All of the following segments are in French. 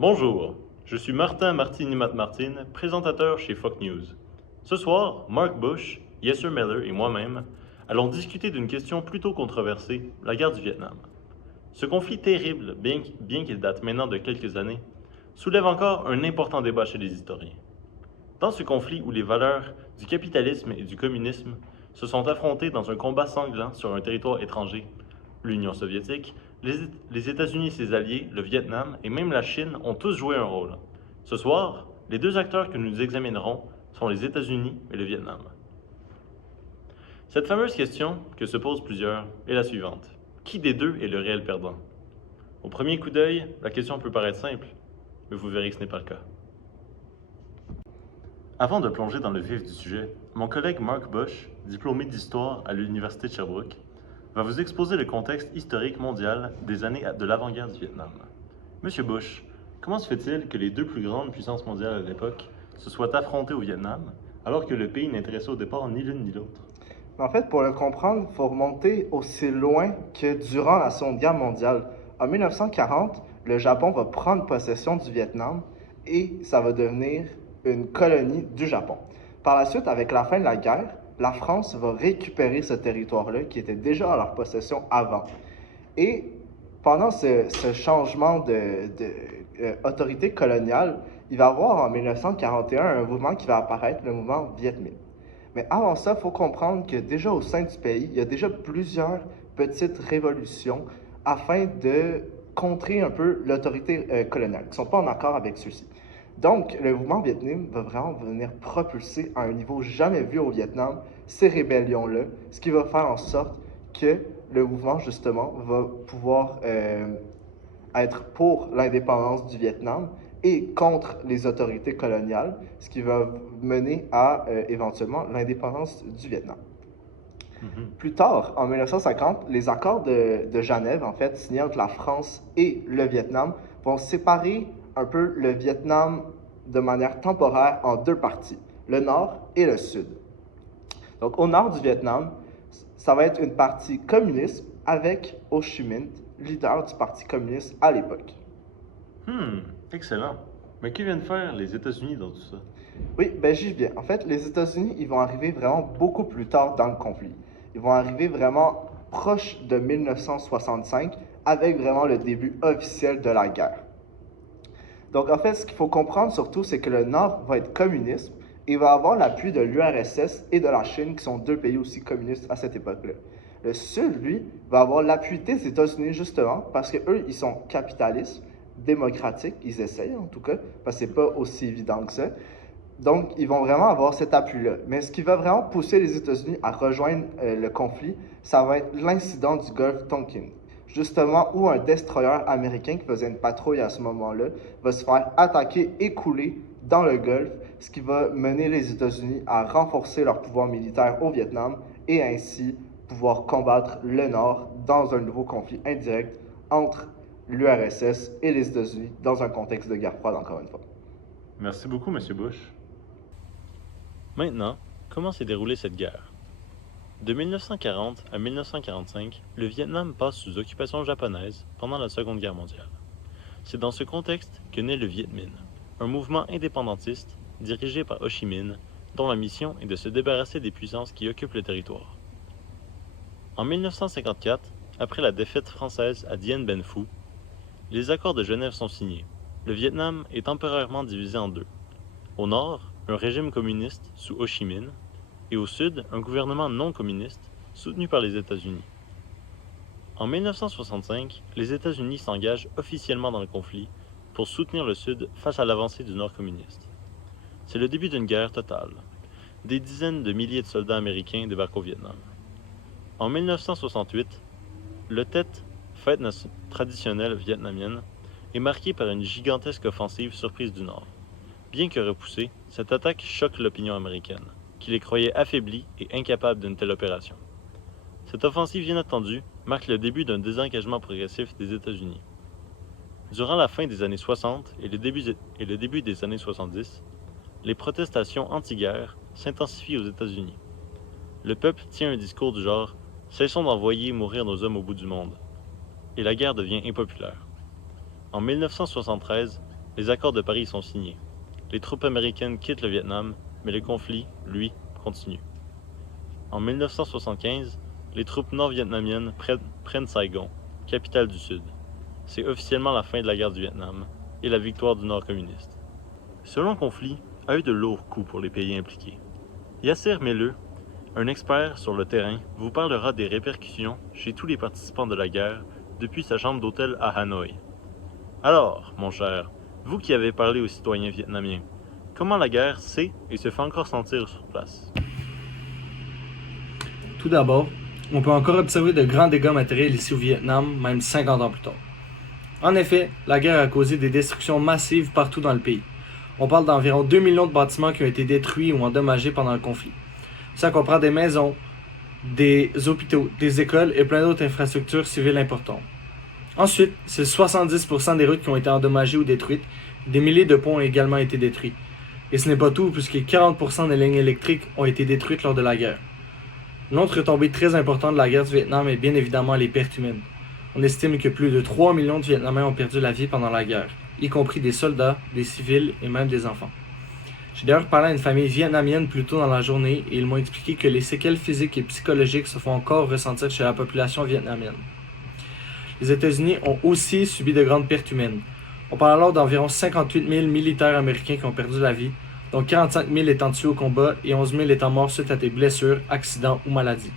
Bonjour, je suis Martin Martin, présentateur chez Fox News. Ce soir, Mark Bush, Yasser Miller et moi-même allons discuter d'une question plutôt controversée, la guerre du Vietnam. Ce conflit terrible, bien qu'il date maintenant de quelques années, soulève encore un important débat chez les historiens. Dans ce conflit où les valeurs du capitalisme et du communisme se sont affrontées dans un combat sanglant sur un territoire étranger, l'Union soviétique, les États-Unis et ses alliés, le Vietnam et même la Chine ont tous joué un rôle. Ce soir, les deux acteurs que nous examinerons sont les États-Unis et le Vietnam. Cette fameuse question que se posent plusieurs est la suivante. Qui des deux est le réel perdant? Au premier coup d'œil, la question peut paraître simple, mais vous verrez que ce n'est pas le cas. Avant de plonger dans le vif du sujet, mon collègue Mark Bush, diplômé d'histoire à l'Université de Sherbrooke, va vous exposer le contexte historique mondial des années de l'avant-guerre du Vietnam. Monsieur Bush, comment se fait-il que les deux plus grandes puissances mondiales à l'époque se soient affrontées au Vietnam, alors que le pays n'intéressait au départ ni l'une ni l'autre? En fait, pour le comprendre, il faut remonter aussi loin que durant la Seconde Guerre mondiale. En 1940, le Japon va prendre possession du Vietnam et ça va devenir une colonie du Japon. Par la suite, avec la fin de la guerre, la France va récupérer ce territoire-là qui était déjà à leur possession avant. Et pendant ce changement d'autorité coloniale, il va y avoir en 1941 un mouvement qui va apparaître, le mouvement Viet Minh. Mais avant ça, il faut comprendre que déjà au sein du pays, il y a déjà plusieurs petites révolutions afin de contrer un peu l'autorité coloniale, qui ne sont pas en accord avec ceux-ci. Donc, le mouvement Viet Minh va vraiment venir propulser à un niveau jamais vu au Vietnam ces rébellions-là, ce qui va faire en sorte que le mouvement, justement, va pouvoir être pour l'indépendance du Vietnam et contre les autorités coloniales, ce qui va mener à éventuellement l'indépendance du Vietnam. Plus tard, en 1950, les accords de Genève, en fait, signés entre la France et le Vietnam, vont séparer un peu le Vietnam de manière temporaire en deux parties, le nord et le sud. Donc, au nord du Vietnam, ça va être une partie communiste avec Ho Chi Minh, leader du Parti communiste à l'époque. Excellent. Mais que viennent faire les États-Unis dans tout ça? Oui, ben j'y viens. En fait, les États-Unis, ils vont arriver vraiment beaucoup plus tard dans le conflit. Ils vont arriver vraiment proche de 1965 avec vraiment le début officiel de la guerre. Donc, en fait, ce qu'il faut comprendre surtout, c'est que le Nord va être communiste et va avoir l'appui de l'URSS et de la Chine, qui sont deux pays aussi communistes à cette époque-là. Le Sud, lui, va avoir l'appui des États-Unis justement parce qu'eux, ils sont capitalistes, démocratiques, ils essayent en tout cas, parce que c'est pas aussi évident que ça. Donc, ils vont vraiment avoir cet appui-là. Mais ce qui va vraiment pousser les États-Unis à rejoindre le conflit, ça va être l'incident du golfe Tonkin. Justement, où un destroyer américain qui faisait une patrouille à ce moment-là va se faire attaquer et couler dans le golfe, ce qui va mener les États-Unis à renforcer leur pouvoir militaire au Vietnam et ainsi pouvoir combattre le Nord dans un nouveau conflit indirect entre l'URSS et les États-Unis dans un contexte de guerre froide, encore une fois. Merci beaucoup, Monsieur Bush. Maintenant, comment s'est déroulée cette guerre? De 1940 à 1945, le Vietnam passe sous occupation japonaise pendant la Seconde Guerre mondiale. C'est dans ce contexte que naît le Viet Minh, un mouvement indépendantiste dirigé par Ho Chi Minh, dont la mission est de se débarrasser des puissances qui occupent le territoire. En 1954, après la défaite française à Dien Bien Phu, les accords de Genève sont signés. Le Vietnam est temporairement divisé en deux. Au nord, un régime communiste sous Ho Chi Minh, et au sud, un gouvernement non communiste soutenu par les États-Unis. En 1965, les États-Unis s'engagent officiellement dans le conflit pour soutenir le Sud face à l'avancée du Nord communiste. C'est le début d'une guerre totale. Des dizaines de milliers de soldats américains débarquent au Vietnam. En 1968, le Tet, fête traditionnelle vietnamienne, est marquée par une gigantesque offensive surprise du Nord. Bien que repoussée, cette attaque choque l'opinion américaine, qui les croyait affaiblis et incapables d'une telle opération. Cette offensive inattendue marque le début d'un désengagement progressif des États-Unis. Durant la fin des années 60 et le début des années 70, les protestations anti-guerre s'intensifient aux États-Unis. Le peuple tient un discours du genre « Cessons d'envoyer mourir nos hommes au bout du monde » et la guerre devient impopulaire. En 1973, Les accords de Paris sont signés. Les troupes américaines quittent le Vietnam, mais le conflit, lui, continue. En 1975, les troupes nord-vietnamiennes prennent Saigon, capitale du Sud. C'est officiellement la fin de la guerre du Vietnam et la victoire du Nord communiste. Ce long conflit a eu de lourds coûts pour les pays impliqués. Yasser Melleux, un expert sur le terrain, vous parlera des répercussions chez tous les participants de la guerre depuis sa chambre d'hôtel à Hanoï. Alors, mon cher, vous qui avez parlé aux citoyens vietnamiens, comment la guerre s'est et se fait encore sentir sur place? Tout d'abord, on peut encore observer de grands dégâts matériels ici au Vietnam, même 50 ans plus tard. En effet, la guerre a causé des destructions massives partout dans le pays. On parle d'environ 2 millions de bâtiments qui ont été détruits ou endommagés pendant le conflit. Ça comprend des maisons, des hôpitaux, des écoles et plein d'autres infrastructures civiles importantes. Ensuite, c'est 70% des routes qui ont été endommagées ou détruites. Des milliers de ponts ont également été détruits. Et ce n'est pas tout, puisque 40% des lignes électriques ont été détruites lors de la guerre. Une autre retombée très importante de la guerre du Vietnam est bien évidemment les pertes humaines. On estime que plus de 3 millions de Vietnamiens ont perdu la vie pendant la guerre, y compris des soldats, des civils et même des enfants. J'ai d'ailleurs parlé à une famille vietnamienne plus tôt dans la journée et ils m'ont expliqué que les séquelles physiques et psychologiques se font encore ressentir chez la population vietnamienne. Les États-Unis ont aussi subi de grandes pertes humaines. On parle alors d'environ 58 000 militaires américains qui ont perdu la vie, dont 45 000 étant tués au combat et 11 000 étant morts suite à des blessures, accidents ou maladies.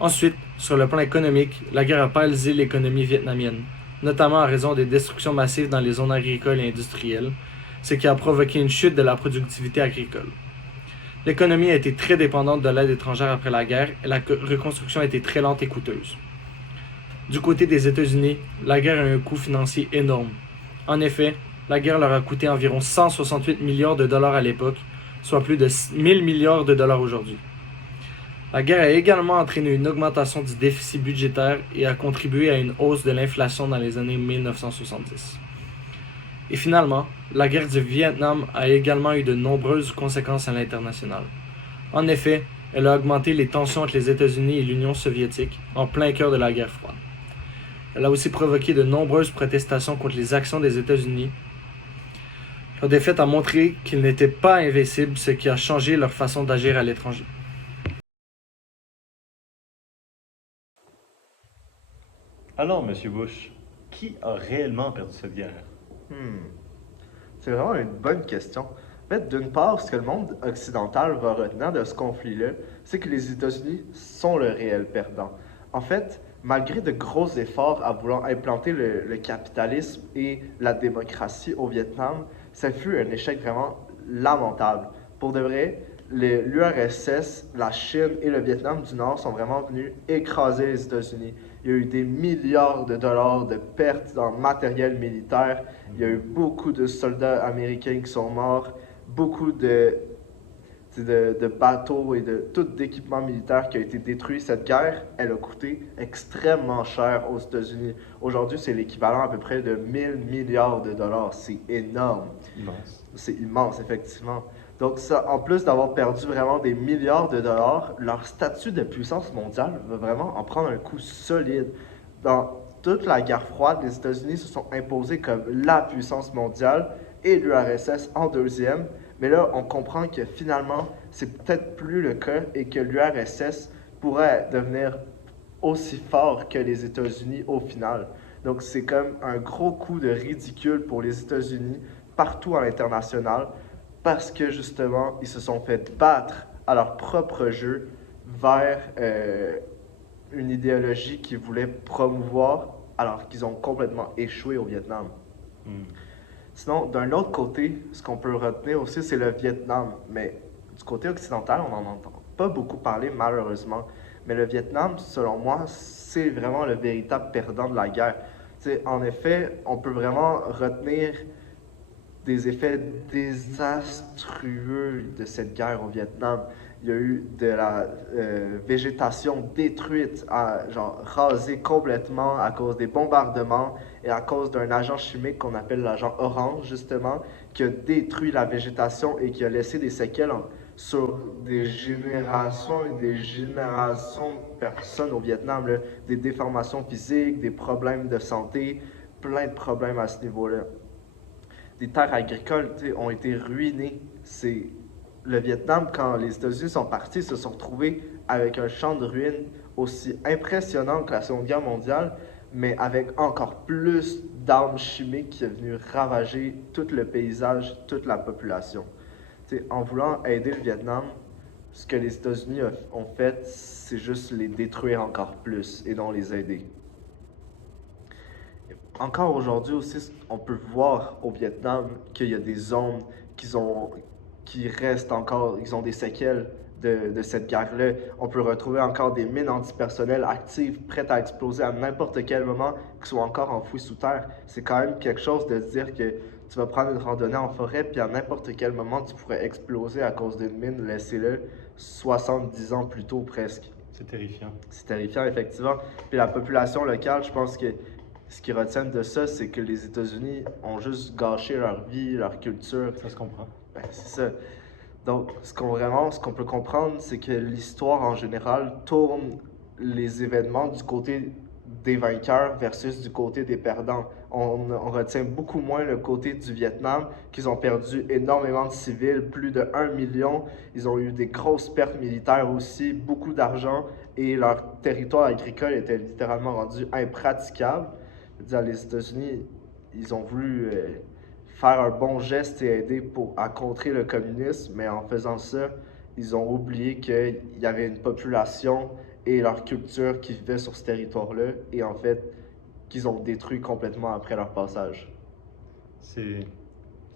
Ensuite, sur le plan économique, la guerre a paralysé l'économie vietnamienne, notamment à raison des destructions massives dans les zones agricoles et industrielles, ce qui a provoqué une chute de la productivité agricole. L'économie a été très dépendante de l'aide étrangère après la guerre et la reconstruction a été très lente et coûteuse. Du côté des États-Unis, la guerre a un coût financier énorme. En effet, la guerre leur a coûté environ 168 milliards de dollars à l'époque, soit plus de 1000 milliards de dollars aujourd'hui. La guerre a également entraîné une augmentation du déficit budgétaire et a contribué à une hausse de l'inflation dans les années 1970. Et finalement, la guerre du Vietnam a également eu de nombreuses conséquences à l'international. En effet, elle a augmenté les tensions entre les États-Unis et l'Union soviétique en plein cœur de la guerre froide. Elle a aussi provoqué de nombreuses protestations contre les actions des États-Unis. Leur défaite a montré qu'ils n'étaient pas invincibles, ce qui a changé leur façon d'agir à l'étranger. Alors, Monsieur Bush, qui a réellement perdu cette guerre? C'est vraiment une bonne question. En fait, d'une part, ce que le monde occidental va retenir de ce conflit-là, c'est que les États-Unis sont le réel perdant. En fait, malgré de gros efforts à vouloir implanter le capitalisme et la démocratie au Vietnam, ça fut un échec vraiment lamentable. Pour de vrai, l'URSS, la Chine et le Vietnam du Nord sont vraiment venus écraser les États-Unis. Il y a eu des milliards de dollars de pertes dans le matériel militaire. Il y a eu beaucoup de soldats américains qui sont morts, beaucoup de bateaux et de tout d'équipement militaire qui a été détruit. Cette guerre, elle a coûté extrêmement cher aux États-Unis. Aujourd'hui, c'est l'équivalent à peu près de 1000 milliards de dollars. C'est énorme. Immense. C'est immense, effectivement. Donc, ça, en plus d'avoir perdu vraiment des milliards de dollars, leur statut de puissance mondiale va vraiment en prendre un coup solide. Dans toute la guerre froide, les États-Unis se sont imposés comme la puissance mondiale et l'URSS en deuxième. Mais là, on comprend que finalement, c'est peut-être plus le cas et que l'URSS pourrait devenir aussi fort que les États-Unis au final. Donc, c'est comme un gros coup de ridicule pour les États-Unis partout à l'international parce que justement, ils se sont fait battre à leur propre jeu vers une idéologie qu'ils voulaient promouvoir alors qu'ils ont complètement échoué au Vietnam. Sinon, d'un autre côté, ce qu'on peut retenir aussi, c'est le Vietnam. Mais du côté occidental, on n'en entend pas beaucoup parler, malheureusement. Mais le Vietnam, selon moi, c'est vraiment le véritable perdant de la guerre. En effet, on peut vraiment retenir des effets désastreux de cette guerre au Vietnam. Il y a eu de la végétation détruite, genre rasée complètement à cause des bombardements et à cause d'un agent chimique qu'on appelle l'agent orange, justement, qui a détruit la végétation et qui a laissé des séquelles sur des générations et des générations de personnes au Vietnam, là. Des déformations physiques, des problèmes de santé, plein de problèmes à ce niveau-là. des terres agricoles ont été ruinées. C'est le Vietnam, quand les États-Unis sont partis, se sont retrouvés avec un champ de ruines aussi impressionnant que la Seconde Guerre mondiale, mais avec encore plus d'armes chimiques qui est venu ravager tout le paysage, toute la population. En voulant aider le Vietnam, ce que les États-Unis ont fait, c'est juste les détruire encore plus et non les aider. Encore aujourd'hui aussi, on peut voir au Vietnam qu'il y a des zones qui restent encore, ils ont des séquelles de cette guerre-là. On peut retrouver encore des mines antipersonnelles actives, prêtes à exploser à n'importe quel moment, qui sont encore enfouies sous terre. C'est quand même quelque chose de se dire que tu vas prendre une randonnée en forêt, puis à n'importe quel moment, tu pourrais exploser à cause d'une mine laissée là 70 ans plus tôt presque. C'est terrifiant. C'est terrifiant, effectivement. Puis la population locale, je pense que ce qu'ils retiennent de ça, c'est que les États-Unis ont juste gâché leur vie, leur culture. Ça se comprend. Ben, c'est ça. Donc, ce qu'on peut comprendre, c'est que l'histoire en général tourne les événements du côté des vainqueurs versus du côté des perdants. On retient beaucoup moins le côté du Vietnam, qu'ils ont perdu énormément de civils, plus de 1 million. Ils ont eu des grosses pertes militaires aussi, beaucoup d'argent, et leur territoire agricole était littéralement rendu impraticable. Je veux dire, les États-Unis, ils ont voulu faire un bon geste et aider à contrer le communisme, mais en faisant ça, ils ont oublié qu'il y avait une population et leur culture qui vivait sur ce territoire-là, et en fait, qu'ils ont détruit complètement après leur passage. C'est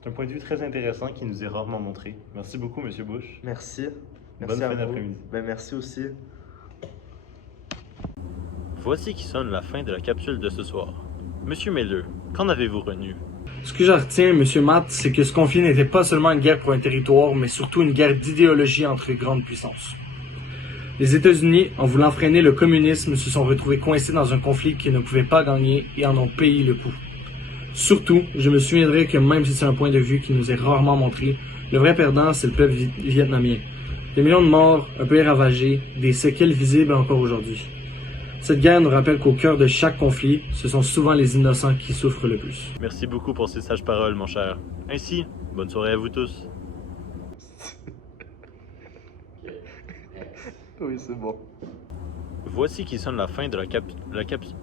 un point de vue très intéressant qui nous est rarement montré. Merci beaucoup, M. Bush. Merci. Bonne Merci à fin vous. d'après-midi. Ben, merci aussi. Voici qui sonne la fin de la capsule de ce soir. Monsieur Miller, qu'en avez-vous retenu? Ce que j'en retiens, M. Matt, c'est que ce conflit n'était pas seulement une guerre pour un territoire, mais surtout une guerre d'idéologie entre grandes puissances. Les États-Unis, en voulant freiner le communisme, se sont retrouvés coincés dans un conflit qu'ils ne pouvaient pas gagner et en ont payé le coût. Surtout, je me souviendrai que même si c'est un point de vue qui nous est rarement montré, le vrai perdant, c'est le peuple vietnamien. Des millions de morts, un pays ravagé, des séquelles visibles encore aujourd'hui. Cette guerre nous rappelle qu'au cœur de chaque conflit, ce sont souvent les innocents qui souffrent le plus. Merci beaucoup pour ces sages paroles, mon cher. Ainsi, bonne soirée à vous tous. Oui, c'est bon. Voici qui sonne la fin de la capsule.